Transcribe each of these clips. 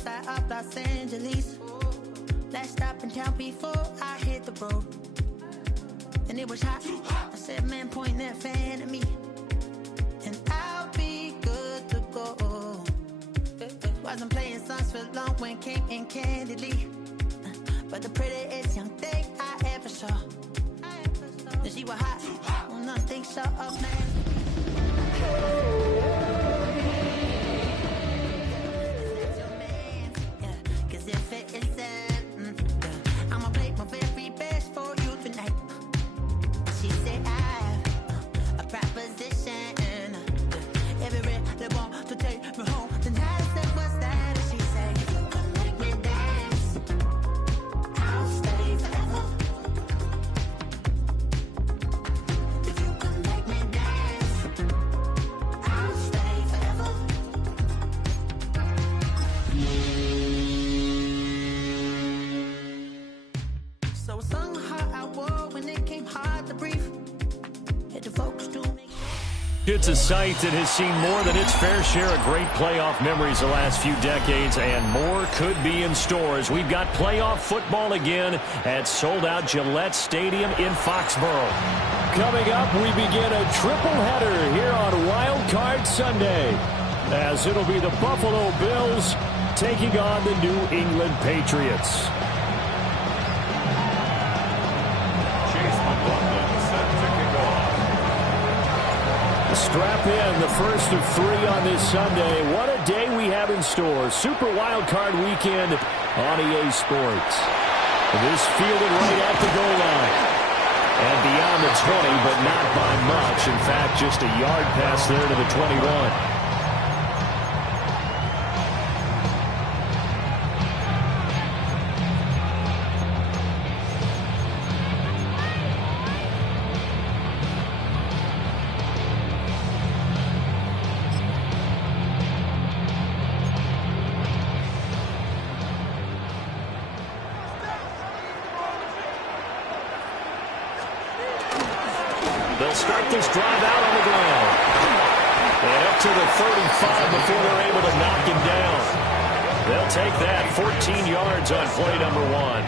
side of Los Angeles. Last stop in town before I hit the road. And it was hot. I said, man, point that fan at me. And I'll be good to go. Wasn't playing songs for long when came in candidly. But the prettiest young thing I ever saw. And she was hot. Well, nothing so up, man. Cause if it isn't, I'ma play my very best for you tonight. She said I have a proposition. Every red they want to take me home tonight. I said, what's that? And she said, if you can make me dance, I'll stay forever. If you can make me dance, I'll stay forever. So I sung how I wore when it came hard to breathe. Had the folks to make. It's a site that has seen more than its fair share of great playoff memories the last few decades, and more could be in store as we've got playoff football again at sold-out Gillette Stadium in Foxborough. Coming up, we begin a triple header here on Wild Card Sunday, as it'll be the Buffalo Bills taking on the New England Patriots. Strap in, the first of three on this Sunday. What a day we have in store. Super Wild Card Weekend on EA Sports. This fielded right at the goal line. And beyond the 20, but not by much. In fact, just a yard pass there to the 21. They'll start this drive out on the ground. And up to the 35 before they're able to knock him down. They'll take that 14 yards on play number one.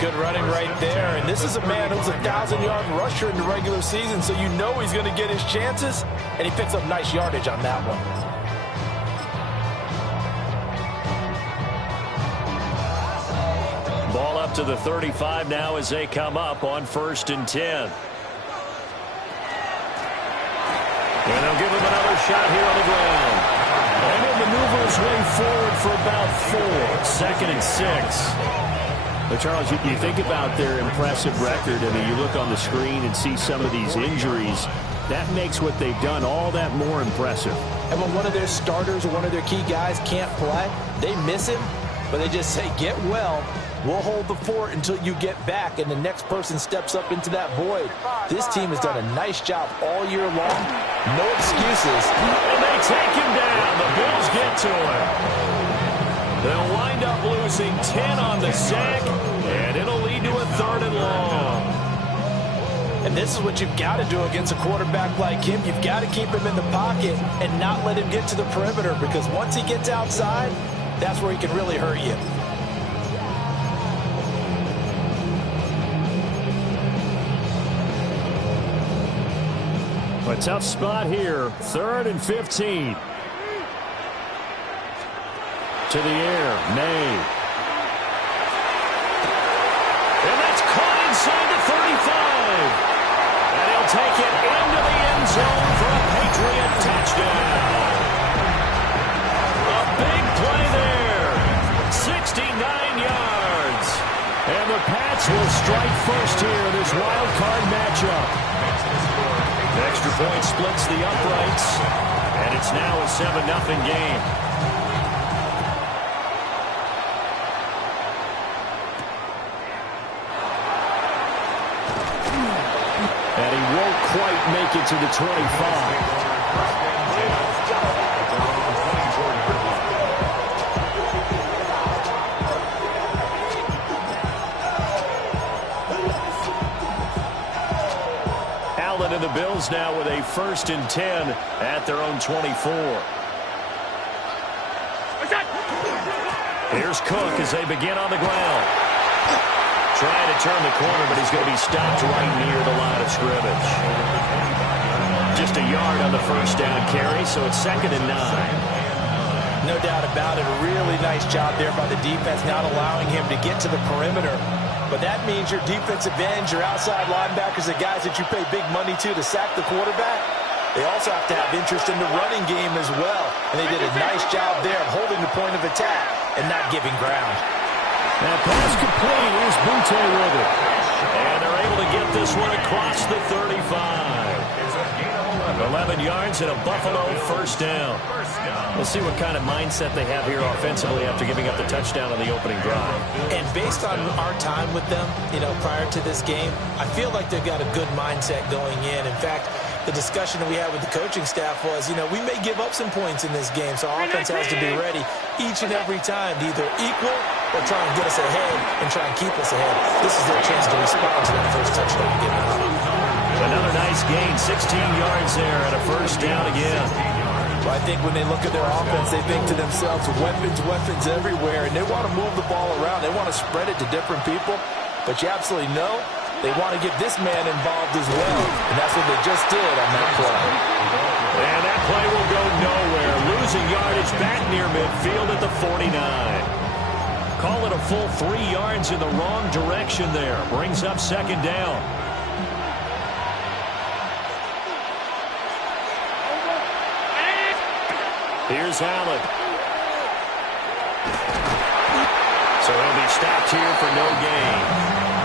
Good running right there. And this is a man who's a 1,000-yard rusher in the regular season, so you know he's going to get his chances. And he picks up nice yardage on that one. Ball up to the 35 now as they come up on 1st and 10. And they'll give him another shot here on the ground. And he'll maneuver his way forward for about 4. 2nd and 6. But Charles, you think about their impressive record. I mean, you look on the screen and see some of these injuries. That makes what they've done all that more impressive. And when one of their starters or one of their key guys can't play, they miss him, but they just say, get well. We'll hold the fort until you get back, and the next person steps up into that void. This team has done a nice job all year long. No excuses. And they take him down. The Bills get to him. They'll wind up losing 10 on the sack, and it'll lead to a 3rd and long. And this is what you've got to do against a quarterback like him. You've got to keep him in the pocket and not let him get to the perimeter, because once he gets outside, that's where he can really hurt you. A tough spot here. 3rd and 15. To the air, May. And that's caught inside the 35. And he'll take it into the end zone for a Patriot touchdown. A big play there. 69 yards. And the Pats will strike first here in this wild card matchup. Extra point splits the uprights, and it's now a 7-0 game. And he won't quite make it to the 25. And the Bills now with a 1st and 10 at their own 24. Here's Cook as they begin on the ground. Trying to turn the corner, but he's going to be stopped right near the line of scrimmage. Just a yard on the first down carry, so it's 2nd and 9. No doubt about it. A really nice job there by the defense, not allowing him to get to the perimeter. But that means your defensive ends, your outside linebackers, the guys that you pay big money to sack the quarterback, they also have to have interest in the running game as well. And they did a nice job there of holding the point of attack and not giving ground. That pass complete. Here's Butte with it. And they're able to get this one across the 35. 11 yards and a Buffalo first down. We'll see what kind of mindset they have here offensively after giving up the touchdown on the opening drive. And based on our time with them, prior to this game, I feel like they've got a good mindset going in. In fact, the discussion that we had with the coaching staff was, we may give up some points in this game, so our offense has to be ready each and every time to either equal or try and get us ahead and try and keep us ahead. This is their chance to respond to that first touchdown given up. Another nice gain, 16 yards there and a first down again. Well, I think when they look at their offense, they think to themselves, weapons everywhere, and they want to move the ball around. They want to spread it to different people, but you absolutely know they want to get this man involved as well, and that's what they just did on that play. And that play will go nowhere. Losing yardage back near midfield at the 49. Call it a full 3 yards in the wrong direction there. Brings up 2nd down. Here's Allen. So he'll be stopped here for no gain.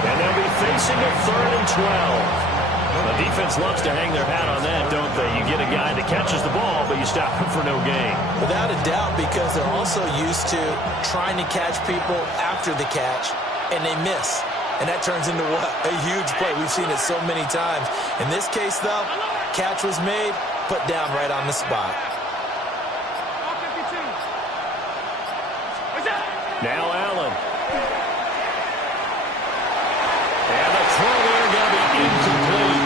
And they'll be facing a 3rd and 12. The defense loves to hang their hat on that, don't they? You get a guy that catches the ball, but you stop him for no gain. Without a doubt, because they're also used to trying to catch people after the catch, and they miss. And that turns into what? A huge play. We've seen it so many times. In this case, though, catch was made, put down right on the spot. Now Allen. And the throw there going to be incomplete.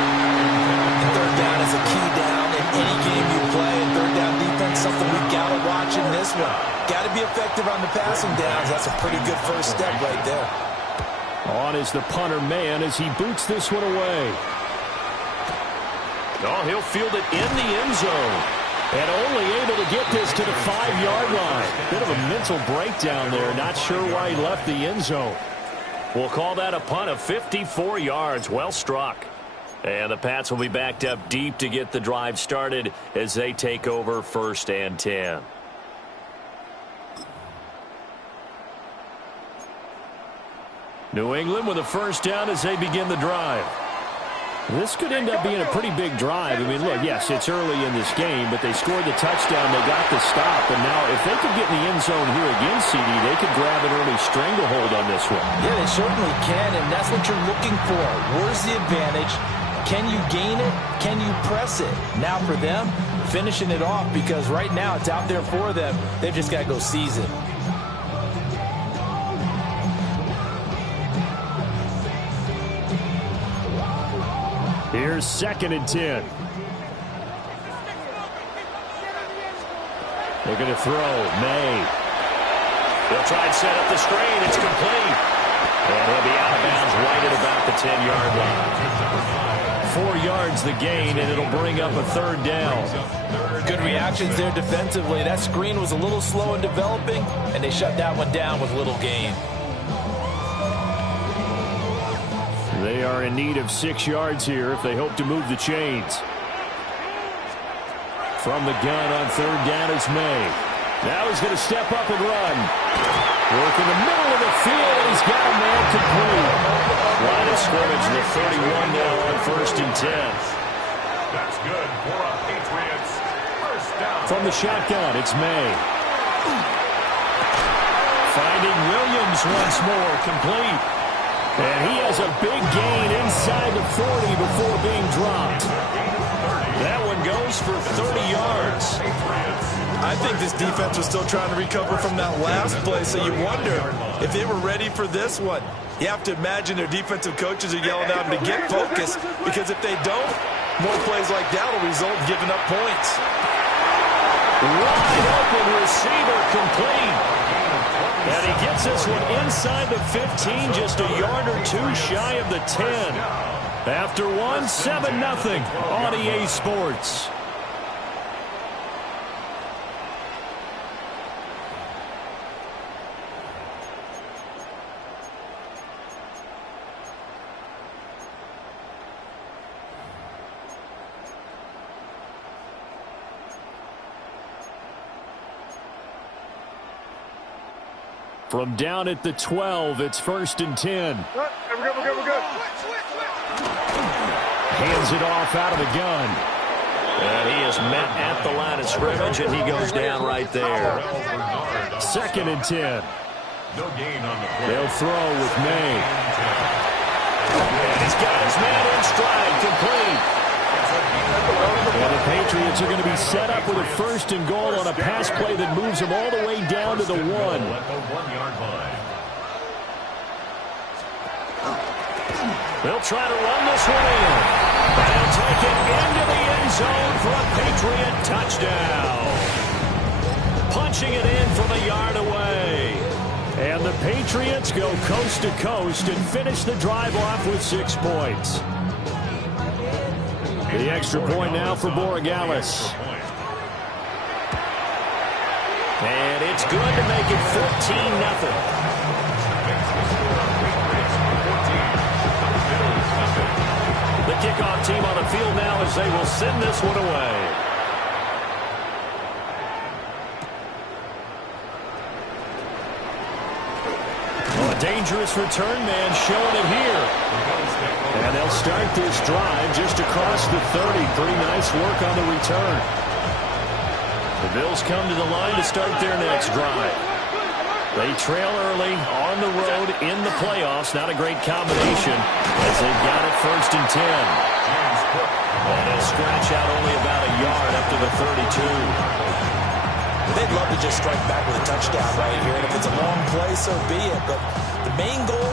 And third down is a key down in any game you play. And third down defense, something we've got to watch in this one. Got to be effective on the passing downs. That's a pretty good first step right there. On is the punter man as he boots this one away. Oh, he'll field it in the end zone. And only able to get this to the 5-yard line. Bit of a mental breakdown there. Not sure why he left the end zone. We'll call that a punt of 54 yards. Well struck. And the Pats will be backed up deep to get the drive started as they take over 1st and 10. New England with a first down as they begin the drive. This could end up being a pretty big drive. I mean, look, yes, it's early in this game, but they scored the touchdown. They got the stop. And now if they could get in the end zone here again, CD, they could grab an early stranglehold on this one. Yeah, they certainly can, and that's what you're looking for. Where's the advantage? Can you gain it? Can you press it? Now for them, finishing it off, because right now it's out there for them. They've just got to go seize it. Here's 2nd and 10. Looking to throw. May. They'll try and set up the screen. It's complete. And he'll be out of bounds right at about the 10-yard line. 4 yards the gain, and it'll bring up a 3rd down. Good reactions there defensively. That screen was a little slow in developing, and they shut that one down with little gain. They are in need of 6 yards here if they hope to move the chains. From the gun on 3rd down is May. Now he's going to step up and run. Work in the middle of the field, and he's got a man complete. Line of scrimmage in the 31 now on 1st and 10. That's good for a Patriots first down. From the shotgun, it's May. Finding Williams once more, complete. And he has a big gain inside the 40 before being dropped. That one goes for 30 yards. I think this defense was still trying to recover from that last play, so you wonder if they were ready for this one. You have to imagine their defensive coaches are yelling at them to get focused, because if they don't, more plays like that will result in giving up points. Wide open receiver complete. And he gets this one inside the 15, just a yard or two shy of the 10. After one, 7-0 on EA Sports. From down at the 12, it's 1st and 10. We're good. Hands it off out of the gun. And he is met at the line of scrimmage, and he goes down right there. 2nd and 10. No gain on the play. They'll throw with May. And he's got his man in stride, complete. And the Patriots are going to be set up with a 1st and goal on a pass play that moves them all the way down to the 1. At the 1-yard line. They'll try to run this one in. And he'll take it into the end zone for a Patriot touchdown. Punching it in from a yard away. And the Patriots go coast to coast and finish the drive off with 6 points. The extra point now for Borregales. And it's good to make it 14-0. The kickoff team on the field now as they will send this one away. Oh, a dangerous return man showing it here. And they'll start this drive just across the 30. Pretty nice work on the return. The Bills come to the line to start their next drive. They trail early on the road in the playoffs. Not a great combination as they've got it 1st and 10. And they'll scratch out only about a yard up to the 32. They'd love to just strike back with a touchdown right here. And if it's a long play, so be it. But the main goal,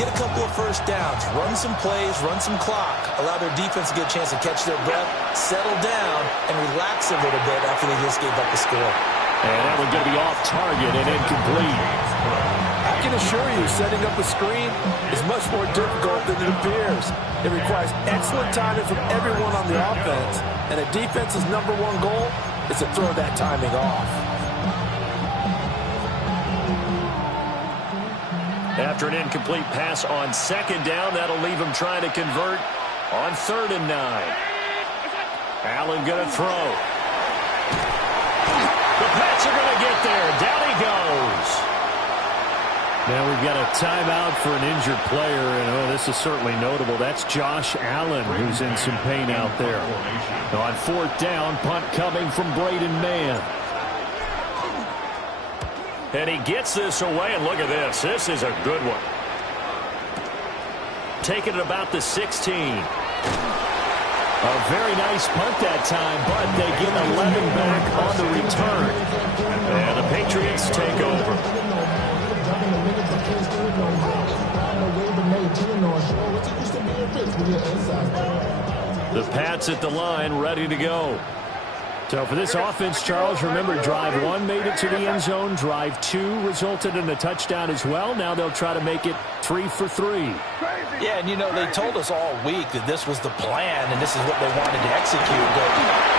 get a couple of 1st downs, run some plays, run some clock, allow their defense to get a chance to catch their breath, settle down, and relax a little bit after they just gave up the score. And that one's going to be off target and incomplete. I can assure you, setting up a screen is much more difficult than it appears. It requires excellent timing from everyone on the offense, and a defense's #1 goal is to throw that timing off. After an incomplete pass on 2nd down, that'll leave him trying to convert on 3rd and 9. Allen going to throw. The Pats are going to get there. Down he goes. Now we've got a timeout for an injured player, and this is certainly notable. That's Josh Allen, who's in some pain out there. On 4th down, punt coming from Braden Mann. And he gets this away, and look at this. This is a good one. Taking it about the 16. A very nice punt that time, but they get 11 back on the return. And the Patriots take over. The Pats at the line, ready to go. So for this offense, Charles, remember, drive 1 made it to the end zone. Drive 2 resulted in a touchdown as well. Now they'll try to make it 3 for 3. Yeah, and they told us all week that this was the plan and this is what they wanted to execute. But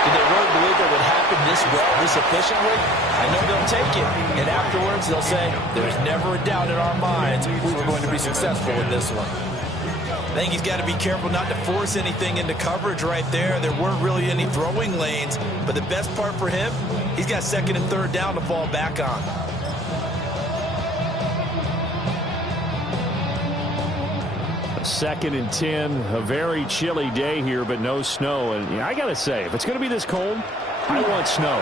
did they really believe it would happen this well, this efficiently? I know they'll take it. And afterwards, they'll say, there's never a doubt in our minds we were going to be successful in this one. I think he's got to be careful not to force anything into coverage right there. There weren't really any throwing lanes. But the best part for him, he's got 2nd and 3rd down to fall back on. A 2nd and 10, a very chilly day here, but no snow. And I got to say, if it's going to be this cold, I want snow.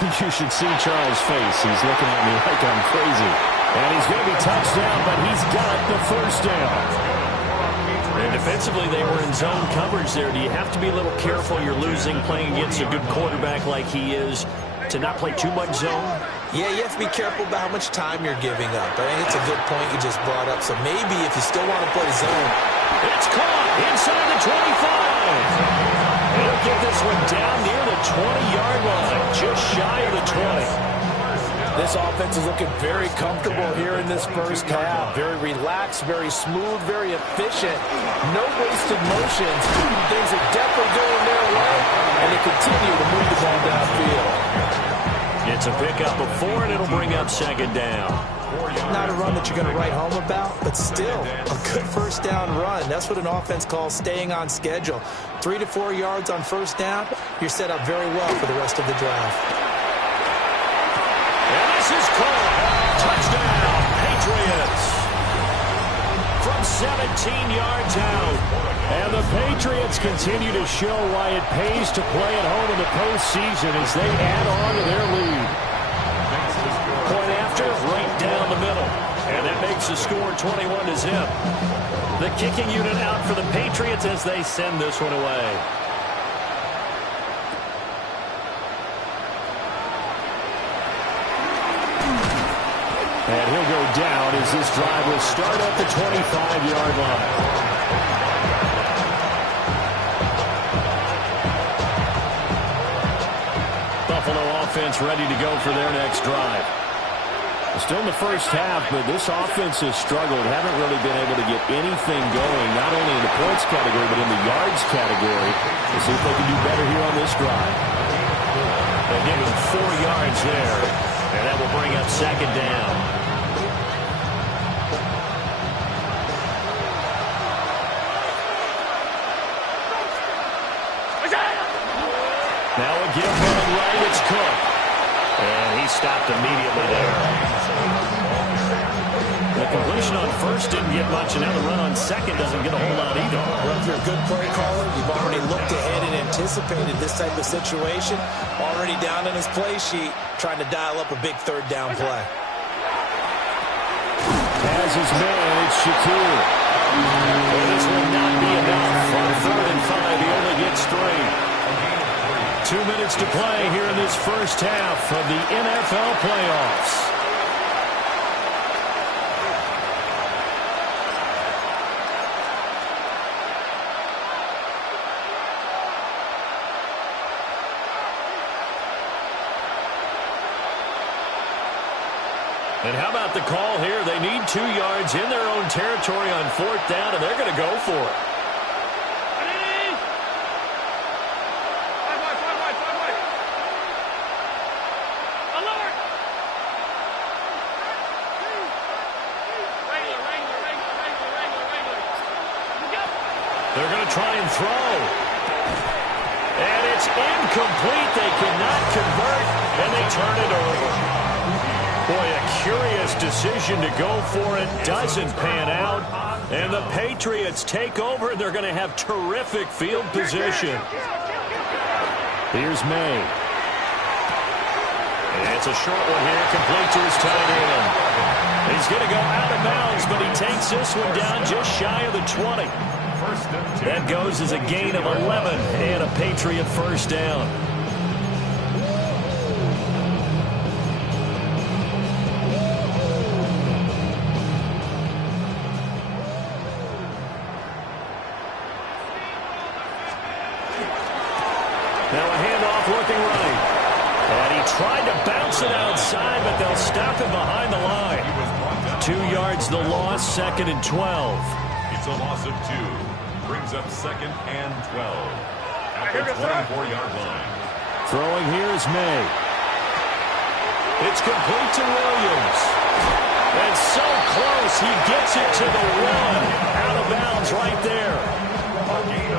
You should see Charles' face. He's looking at me like I'm crazy. And he's going to be touched down, but he's got the 1st down. And defensively, they were in zone coverage there. Do you have to be a little careful? You're losing, playing against a good quarterback like he is, to not play too much zone? Yeah, you have to be careful about how much time you're giving up. I think it's a good point you just brought up. So maybe if you still want to play zone. It's caught inside the 25. He'll get this one down near the 20-yard line, just shy of the 20. This offense is looking very comfortable here in this first half. Very relaxed, very smooth, very efficient. No wasted motions. Things are definitely going their way, and they continue to move the ball downfield. It's a pickup of 4, and it'll bring up second down. Not a run that you're going to write home about, but still a good first down run. That's what an offense calls staying on schedule. 3 to 4 yards on first down, you're set up very well for the rest of the drive. And this is caught. Touchdown, Patriots. From 17 yards out. And the Patriots continue to show why it pays to play at home in the postseason as they add on to their lead. Point after, right down the middle. And that makes the score 21-0. The kicking unit out for the Patriots as they send this one away. And he'll go down as this drive will start at the 25-yard line. Buffalo offense ready to go for their next drive. Still in the first half, but this offense has struggled. Haven't really been able to get anything going, not only in the points category, but in the yards category. We'll see if they can do better here on this drive. They give him 4 yards there, and that will bring up second down. Now again, running right, it's Cook. And he stopped immediately there. The completion on first didn't get much, and now the run on second doesn't get a whole lot either. Well, if you're a good play caller, you've already looked ahead and anticipated this type of situation. Already down in his play sheet, trying to dial up a big third down play. As his man, it's Shakir. Well, this will not be enough. On 3rd and 5, he only gets 3. 2 minutes to play here in this first half of the NFL playoffs. And how about the call here? They need 2 yards in their own territory on 4th down, and they're going to go for it. They're going to try and throw. And it's incomplete. They cannot convert, and they turn it over. Boy, a curious decision to go for it. Doesn't pan out. And the Patriots take over. They're going to have terrific field position. Here's May. And it's a short one here. Complete to his tight end. He's going to go out of bounds, but he takes this one down just shy of the 20. That goes as a gain of 11 and a Patriot first down. Now a handoff looking right. And he tried to bounce it outside, but they'll stop him behind the line. 2 yards the loss, 2nd and 12. It's a loss of 2. Brings up 2nd and 12 at the 24-yard line. Throwing here is May. It's complete to Williams. And so close, he gets it to the 1. Out of bounds right there.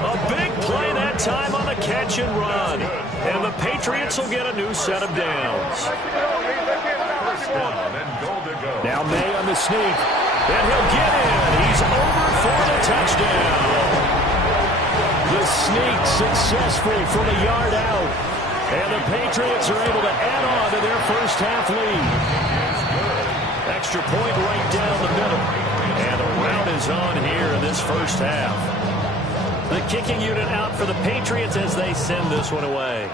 A big play that time on the catch and run. And the Patriots will get a new set of downs. First down and goal to go. Now May on the sneak. And he'll get in. He's over for the touchdown. The sneak successful from a yard out. And the Patriots are able to add on to their first half lead. Extra point right down the middle. And the rout is on here in this first half. The kicking unit out for the Patriots as they send this one away.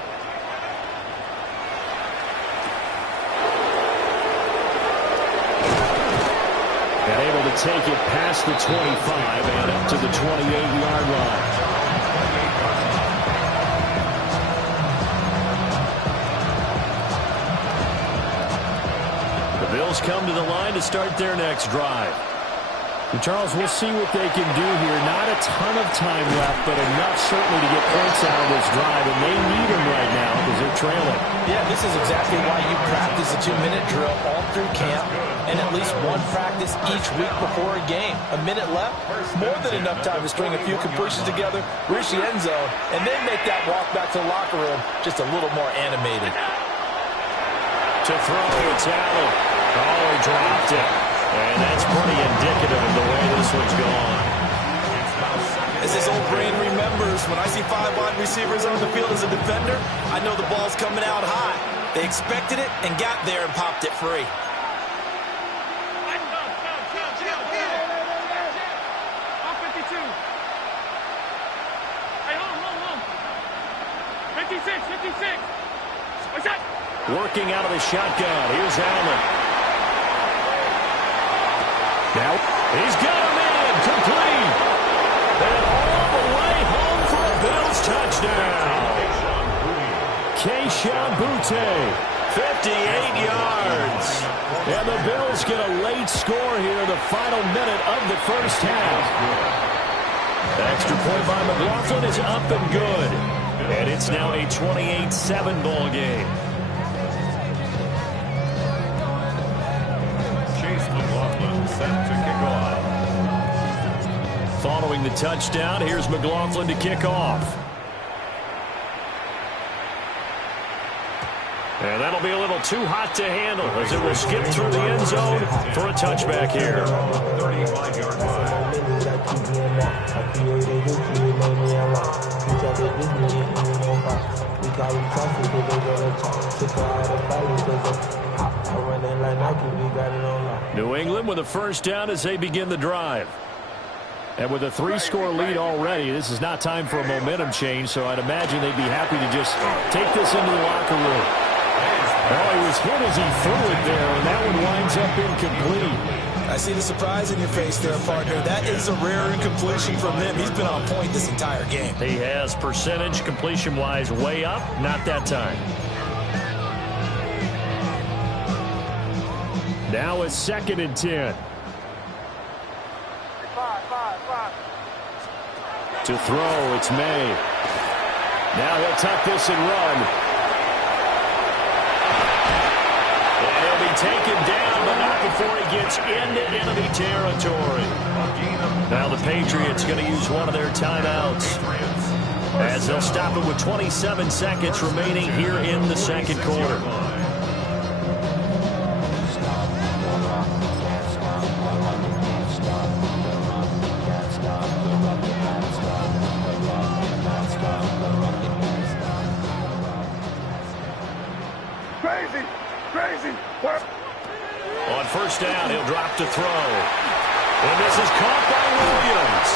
And able to take it past the 25 and up to the 28-yard line. Bills come to the line to start their next drive. And Charles, we'll see what they can do here. Not a ton of time left, but enough certainly to get points out of this drive, and they need them right now because they're trailing. Yeah, this is exactly why you practice a 2-minute drill all through camp and at least one practice each week before a game. A minute left, more than enough time to string a few completions together, reach the end zone, and then make that walk back to the locker room just a little more animated. To throw, it's Allen. Oh, he dropped it. And that's pretty indicative of the way this one's gone. As this old brain remembers, when I see 5 wide receivers on the field as a defender, I know the ball's coming out high. They expected it and got there and popped it free. Working out of the shotgun. Here's Allen. Now, he's got him in. Complete. And all the way home for a Bills touchdown. Keyshawn Boutte, 58 yards. And the Bills get a late score here in the final minute of the first half. The extra point by McLaughlin is up and good. And it's now a 28-7 ball game. Set to kick off. Following the touchdown, here's McLaughlin to kick off. And that'll be a little too hot to handle as it will skip through the end zone for a touchback here. 35-yard New England with a first down as they begin the drive. And with a 3-score lead already, this is not time for a momentum change, so I'd imagine they'd be happy to just take this into the locker room. Oh, he was hit as he threw it there, and that one winds up incomplete. I see the surprise in your face there, partner. That is a rare incompletion from him. He's been on point this entire game. He has percentage completion-wise way up, not that time. Now it's 2nd and 10. To throw, it's May. Now he'll tuck this and run. And he'll be taken down, but not before he gets into enemy territory. Now the Patriots going to use one of their timeouts, as they'll stop it with 27 seconds remaining here in the second quarter. On first down, he'll drop to throw. And this is caught by Williams.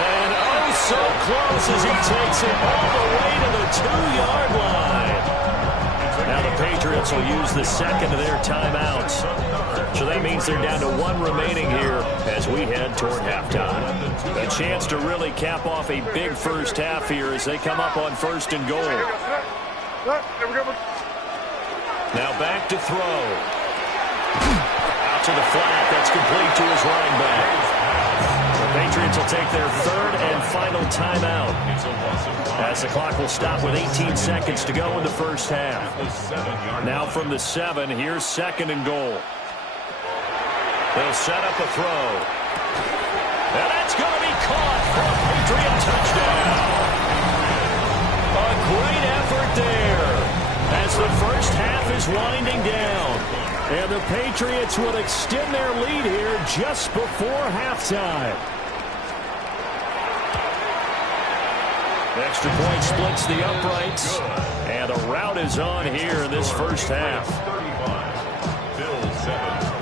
And oh, so close as he takes it all the way to the 2-yard line. Now the Patriots will use the second of their timeouts. So that means they're down to 1 remaining here as we head toward halftime. A chance to really cap off a big first half here as they come up on 1st and goal. Now back to throw. Out to the flat. That's complete to his running back. The Patriots will take their 3rd and final timeout, as the clock will stop with 18 seconds to go in the first half. Now from the 7, here's 2nd and goal. They'll set up a throw. And that's going to be caught for a Patriot touchdown. A great effort there, as the first half is winding down. And the Patriots will extend their lead here just before halftime. Extra point splits the uprights. And a rout is on here in this first half. 35, Bills 7.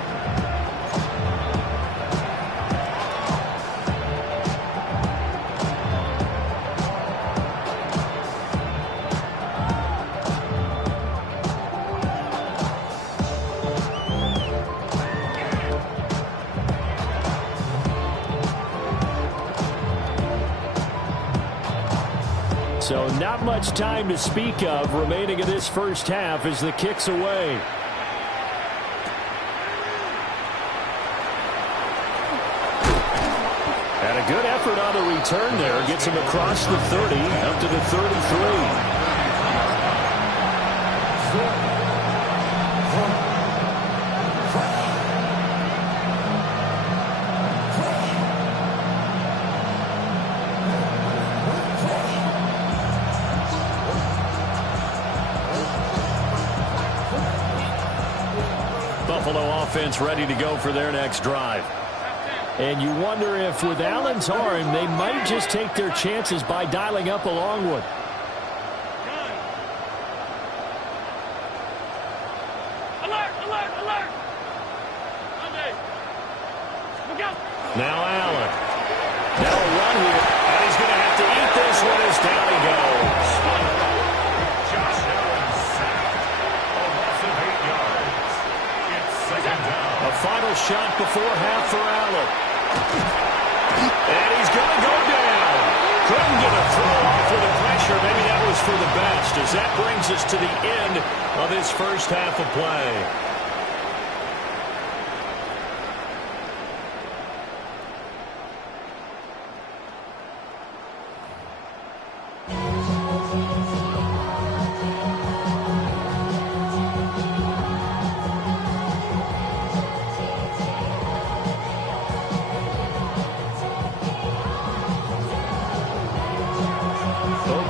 So not much time to speak of remaining in this first half as the kick's away. return there. Gets him across the 30, up to the 33. Buffalo offense ready to go for their next drive. And you wonder if with Allen's arm, they might just take their chances by dialing up a long one. Alert, alert, alert. Now Allen. Now a run here. And he's going to have to eat this one as down he goes. Josh Allen sacked. A loss of 8 yards. It's second down. A final shot before half for Allen. And he's going to go down. Couldn't get a throw off with the pressure. Maybe that was for the best, as that brings us to the end of his first half of play.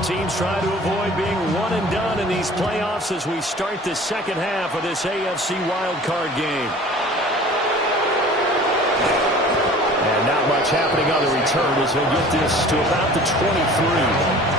Teams try to avoid being one and done in these playoffs as we start the second half of this AFC wildcard game. And not much happening on the return as he'll get this to about the 23.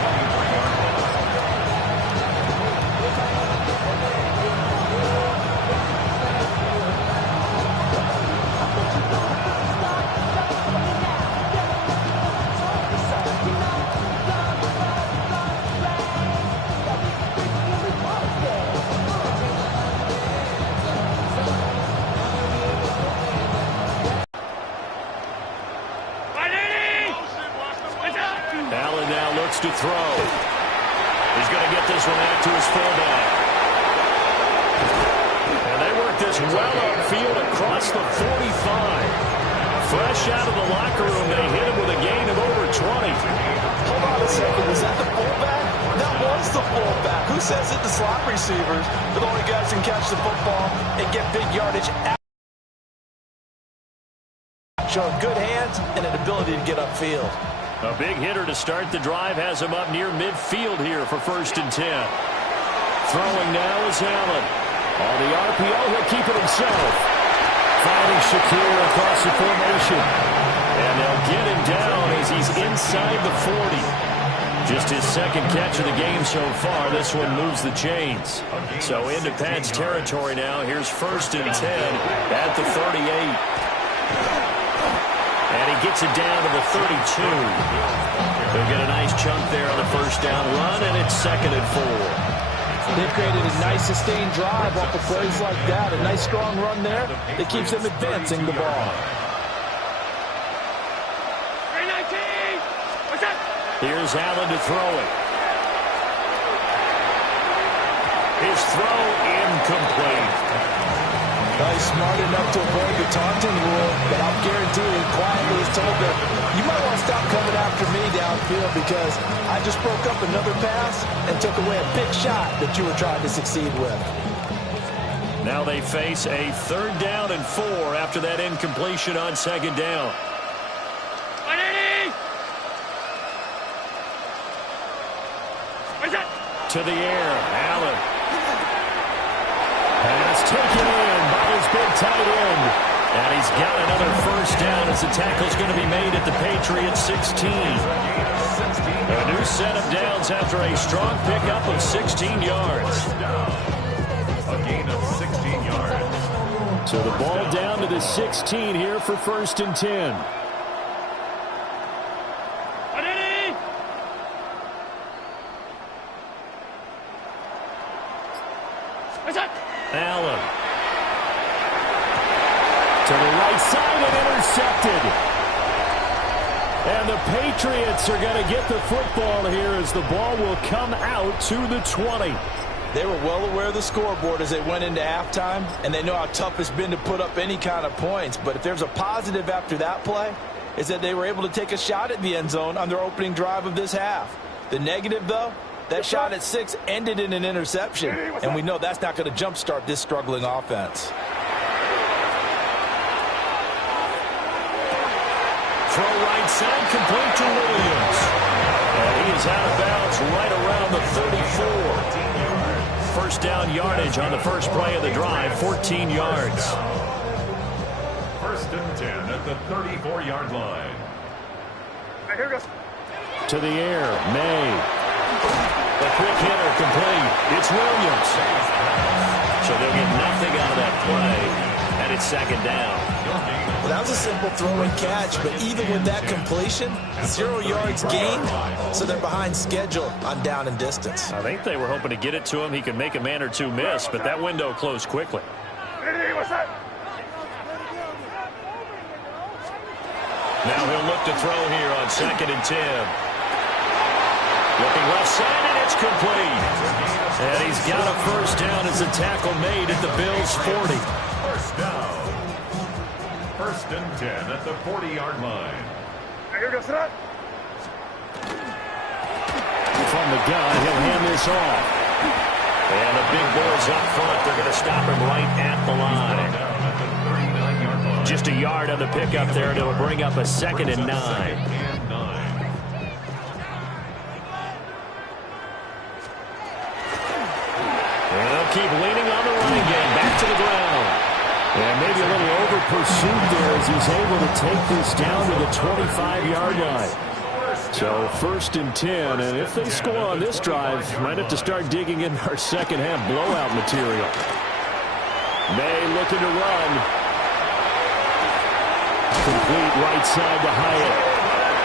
To throw. He's going to get this one out to his fullback. And they work this well upfield across the 45. Fresh out of the locker room, they hit him with a gain of over 20. Hold on a second. Was that the fullback? That was the fullback. Who says it? The slot receivers. They're the only guys who can catch the football and get big yardage. Showing good hands and an ability to get upfield. A big hitter to start the drive has him up near midfield here for 1st and 10. Throwing now is Allen. On the RPO, he'll keep it himself. Finding Shakir across the formation. And they'll get him down as he's inside the 40. Just his second catch of the game so far. This one moves the chains. So into Pat's territory now. Here's 1st and 10 at the 38. And he gets it down to the 32. They'll get a nice chunk there on the first down run, and it's 2nd and 4. They've created a nice sustained drive off of plays like that. A nice strong run there that keeps them advancing the ball. Here's Allen to throw it. His throw incomplete. He's smart enough to avoid the taunting rule, but I'll guarantee he quietly has told them, you might want to stop coming after me downfield because I just broke up another pass and took away a big shot that you were trying to succeed with. Now they face a 3rd down and 4 after that incompletion on 2nd down. To the air, Allen. Pass taken in by his big tight end. And he's got another 1st down as the tackle's going to be made at the Patriots 16. A new set of downs after a strong pickup of 16 yards. A gain of 16 yards. So the ball down to the 16 here for 1st and 10. Allen. To the right side and intercepted. And the Patriots are going to get the football here as the ball will come out to the 20. They were well aware of the scoreboard as they went into halftime, and they know how tough it's been to put up any kind of points. But if there's a positive after that play, is that they were able to take a shot at the end zone on their opening drive of this half. The negative, though, that shot at 6 ended in an interception, and we know that's not going to jumpstart this struggling offense. Throw right side, complete to Williams. And he is out of bounds right around the 34. First down yardage on the first play of the drive, 14 yards. First and 10 at the 34-yard line. Here goes. To the air, May. A quick hitter complete. It's Williams. So they'll get nothing out of that play, and it's second down. Well, that was a simple throw and catch, but even with that completion, 0 yards gained, so they're behind schedule on down and distance. I think they were hoping to get it to him. He could make a man or two miss, but that window closed quickly. What's that? Now he'll look to throw here on 2nd and 10. Looking left side, and it's complete. And he's got a first down as a tackle made at the Bills' 40. First down. First and 10 at the 40-yard line. Here goes that. From the gun, he'll hand this off. And the big boys up front, they're going to stop him right at the line. Down at the 39-yard line. Just a yard on the pickup there, and it'll bring up a 2nd and 9. And they'll keep leaning on the running game. Back to the ground. And maybe a little over-pursuit there as he's able to take this down to the 25-yard line. So 1st and 10, and if they score on this drive, might have to start digging in our second half blowout material. May looking to run. Complete right side to Hyatt.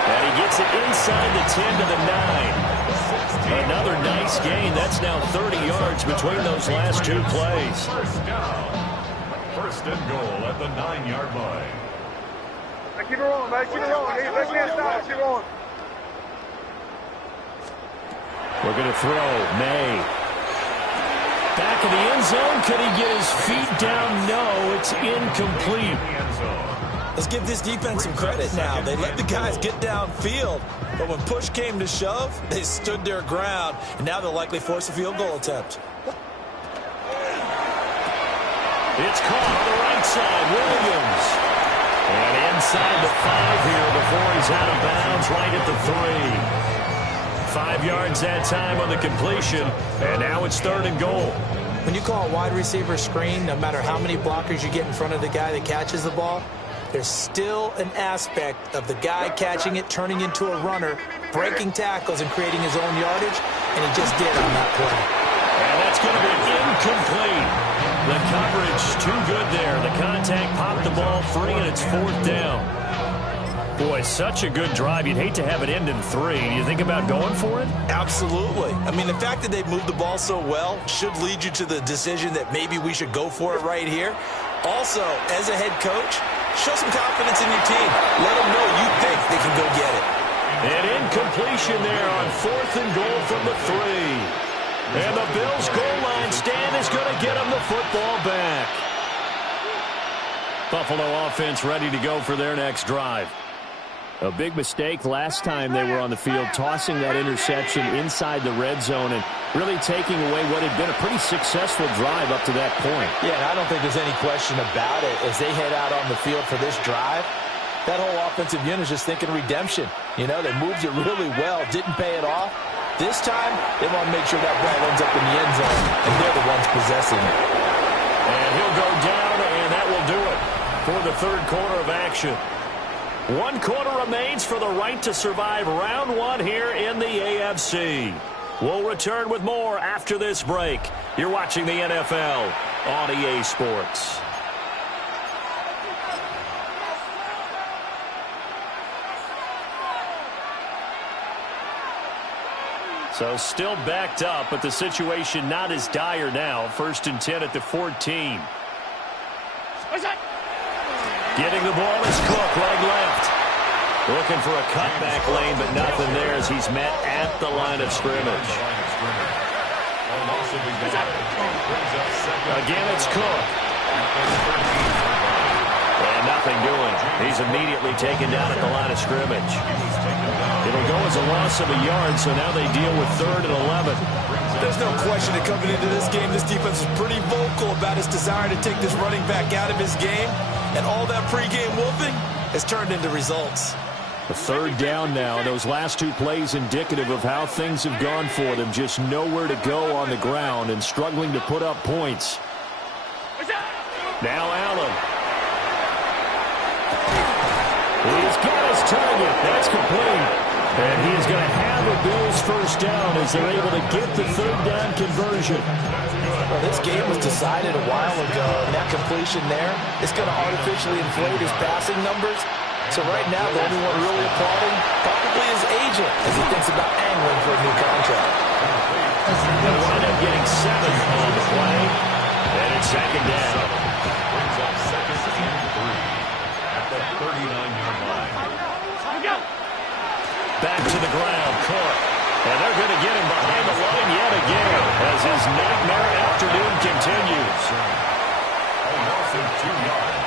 And he gets it inside the 10 to the 9. Another nice gain. That's now 30 yards between those last two plays. First down. First and goal at the 9-yard line. Keep it rolling, man. Keep it rolling. Let's get started. Keep it rolling. We're going to throw. May. Back in the end zone. Could he get his feet down? No, it's incomplete. Let's give this defense some credit now. They let the guys get downfield, but when push came to shove, they stood their ground, and now they'll likely force a field goal attempt. It's caught on the right side. Williams. And inside the 5 here before he's out of bounds right at the 3. 5 yards that time on the completion, and now it's 3rd and goal. When you call a wide receiver screen, no matter how many blockers you get in front of the guy that catches the ball, there's still an aspect of the guy catching it, turning into a runner, breaking tackles and creating his own yardage, and he just did on that play. And that's going to be incomplete. The coverage too good there. The contact popped the ball free, and it's 4th down. Boy, such a good drive. You'd hate to have it end in 3. Do you think about going for it? Absolutely. I mean, the fact that they've moved the ball so well should lead you to the decision that maybe we should go for it right here. Also, as a head coach, show some confidence in your team. Let them know you think they can go get it. An incompletion there on 4th and goal from the 3. And the Bills' goal line stand is going to get them the football back. Buffalo offense ready to go for their next drive. A big mistake last time they were on the field, tossing that interception inside the red zone and really taking away what had been a pretty successful drive up to that point. Yeah, and I don't think there's any question about it. As they head out on the field for this drive, that whole offensive unit is just thinking redemption. You know, they moved it really well, didn't pay it off. This time, they want to make sure that ball ends up in the end zone, and they're the ones possessing it. And he'll go down, and that will do it for the 3rd quarter of action. 1 quarter remains for the right to survive round 1 here in the AFC. We'll return with more after this break. You're watching the NFL on EA Sports. So still backed up, but the situation not as dire now. 1st and 10 at the 14. Getting the ball is Cook, leg left. Looking for a cutback lane, but nothing there as he's met at the line of scrimmage. Again, it's Cook. And nothing doing. He's immediately taken down at the line of scrimmage. It'll go as a loss of a yard, so now they deal with 3rd and 11. There's no question that coming into this game, this defense is pretty vocal about its desire to take this running back out of his game. And all that pregame wolfing has turned into results. The 3rd down now. Those last 2 plays indicative of how things have gone for them. Just nowhere to go on the ground and struggling to put up points. Now Allen. He's got his target. That's complete. And he is going to have the Bills' first down as they're able to get the 3rd down conversion. Well, this game was decided a while ago, and that completion there is going to artificially inflate his passing numbers. So right now, the only one really applauding probably his agent as he thinks about angling for a new contract. They'll wind up getting 7 on the play, and it's 2nd down. Brings up 2nd and 3 at the 39-yard line. Back to the ground, Cook. And they're going to get him behind the line yet again as his nightmare afternoon continues. A loss of 2 yards.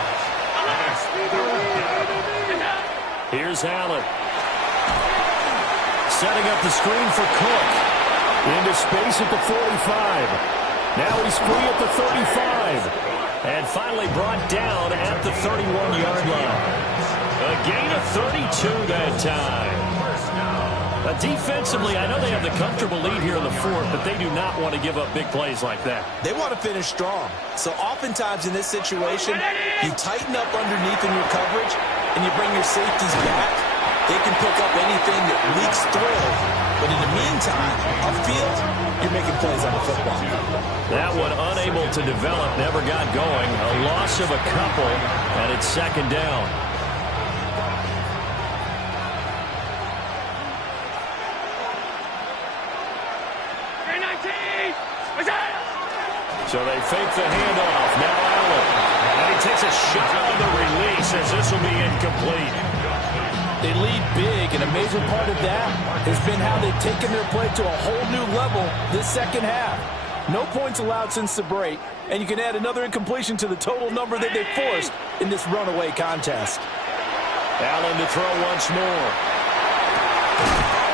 Here's Allen. Setting up the screen for Cook. Into space at the 45. Now he's free at the 35. And finally brought down at the 31-yard line. A gain of 32 that time. Defensively, I know they have the comfortable lead here in the 4th, but they do not want to give up big plays like that. They want to finish strong. So oftentimes in this situation, you tighten up underneath in your coverage, and you bring your safeties back. They can pick up anything that leaks through. But in the meantime, upfield, you're making plays on the football. That one unable to develop, never got going. A loss of a couple, and it's 2nd down. So they fake the handoff. Now Allen. And he takes a shot on the release as this will be incomplete. They lead big, and a major part of that has been how they've taken their play to a whole new level this second half. No points allowed since the break, and you can add another incompletion to the total number that they forced in this runaway contest. Allen to throw once more.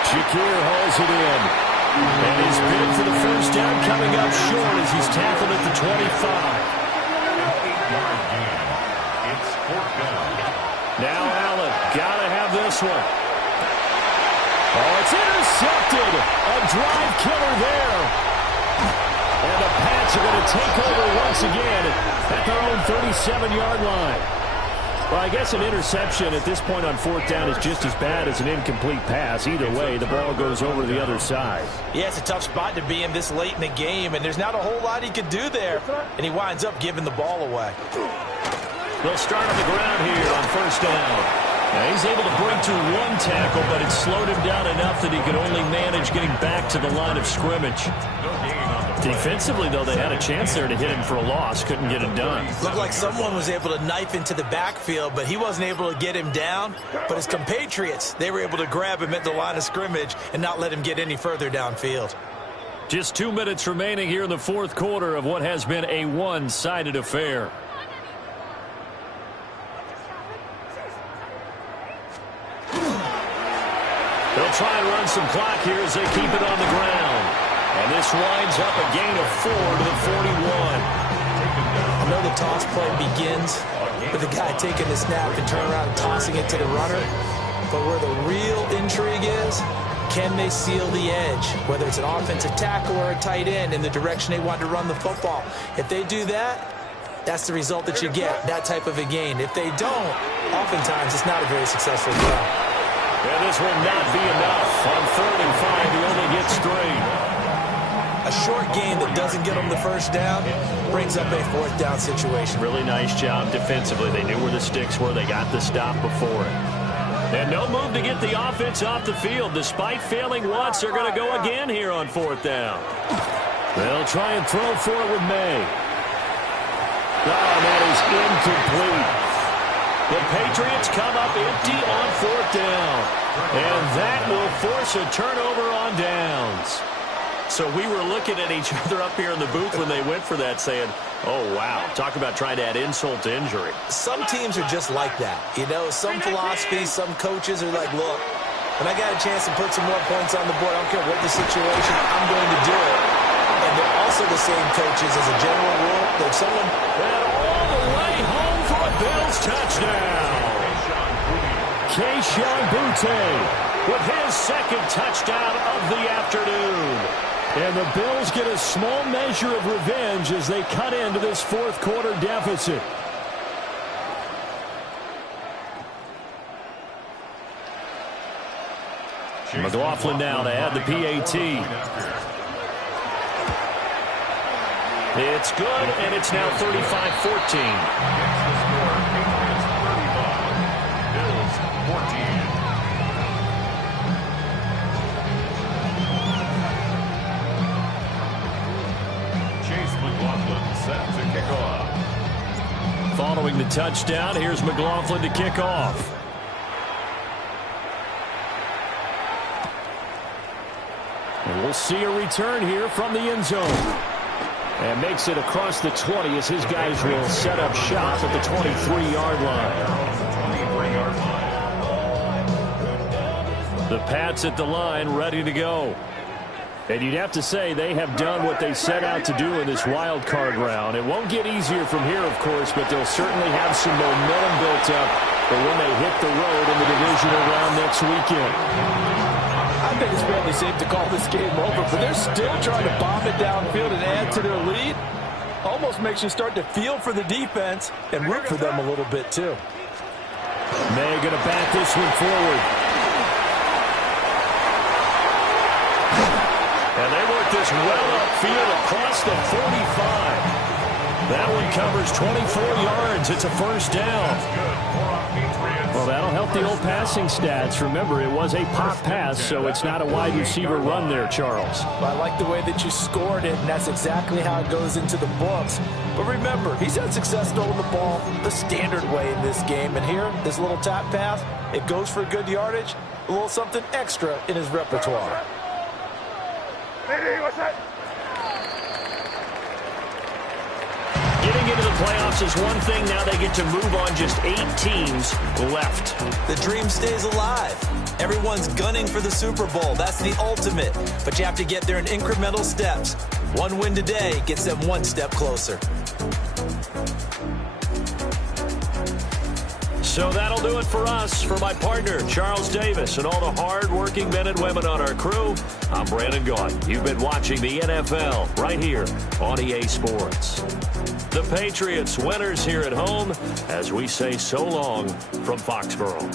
Shakir hauls it in. And his bid for the first down coming up short as he's tackled at the 25. An 8-yard gain. It's 4th down. Now Allen, gotta have this one. Oh, it's intercepted. A drive killer there. And the Pats are going to take over once again at their own 37-yard line. Well, I guess an interception at this point on 4th down is just as bad as an incomplete pass. Either way, the ball goes over the other side. Yeah, it's a tough spot to be in this late in the game, and there's not a whole lot he could do there, and he winds up giving the ball away. They'll start on the ground here on 1st down. Now he's able to break to 1 tackle, but it slowed him down enough that he could only manage getting back to the line of scrimmage. Defensively, though, they had a chance there to hit him for a loss. Couldn't get it done. Looked like someone was able to knife into the backfield, but he wasn't able to get him down. But his compatriots, they were able to grab him at the line of scrimmage and not let him get any further downfield. Just 2 minutes remaining here in the 4th quarter of what has been a one-sided affair. They'll try and run some clock here as they keep it on the ground. And this winds up a gain of 4 to the 41. I know the toss play begins with the guy taking the snap and turning around and tossing it to the runner. But where the real intrigue is, can they seal the edge? Whether it's an offensive tackle or a tight end in the direction they want to run the football. If they do that, that's the result that you get, that type of a gain. If they don't, oftentimes it's not a very successful play. And this will not be enough. On 3rd and 5, he only gets 3. A short gain that doesn't get them the first down brings up a 4th down situation. Really nice job defensively. They knew where the sticks were. They got the stop before it. And no move to get the offense off the field. Despite failing once, they're going to go again here on 4th down. They'll try and throw for it with May. Oh, that is incomplete. The Patriots come up empty on 4th down. And that will force a turnover on downs. So we were looking at each other up here in the booth when they went for that saying, oh, wow, talk about trying to add insult to injury. Some teams are just like that. You know, some philosophies, some coaches are like, look, when I got a chance to put some more points on the board, I don't care what the situation, I'm going to do it. And they're also the same coaches as a general rule. There's someone... And all the way home for a Bills touchdown. Keyshawn Butte with his second touchdown of the afternoon. And the Bills get a small measure of revenge as they cut into this fourth quarter deficit. McLaughlin now to add the PAT. It's good, and it's now 35-14. Set to kick off. Following the touchdown, here's McLaughlin to kick off. And we'll see a return here from the end zone. And makes it across the 20 as his guys will set up shop at the 23-yard line. The Pats at the line, ready to go. And you'd have to say they have done what they set out to do in this wild card round. It won't get easier from here, of course, but they'll certainly have some momentum built up for when they hit the road in the divisional round next weekend. I think it's fairly safe to call this game over, but they're still trying to bomb it downfield and add to their lead. Almost makes you start to feel for the defense and root for them a little bit, too. May going to bat this one forward. And they work this well upfield across the 45. That one covers 24 yards. It's a first down. Well, that'll help the old passing stats. Remember, it was a pop pass, so it's not a wide receiver run there, Charles. Well, I like the way that you scored it, and that's exactly how it goes into the books. But remember, he's had success throwing the ball the standard way in this game. And here, this little tap pass, it goes for good yardage, a little something extra in his repertoire. Hey, what's that? Getting into the playoffs is one thing. Now they get to move on. Just 8 teams left. The dream stays alive. Everyone's gunning for the Super Bowl. That's the ultimate. But you have to get there in incremental steps. One win today gets them one step closer. So that'll do it for us. For my partner, Charles Davis, and all the hard-working men and women on our crew, I'm Brandon Gaudin. You've been watching the NFL right here on EA Sports. The Patriots winners here at home as we say so long from Foxborough.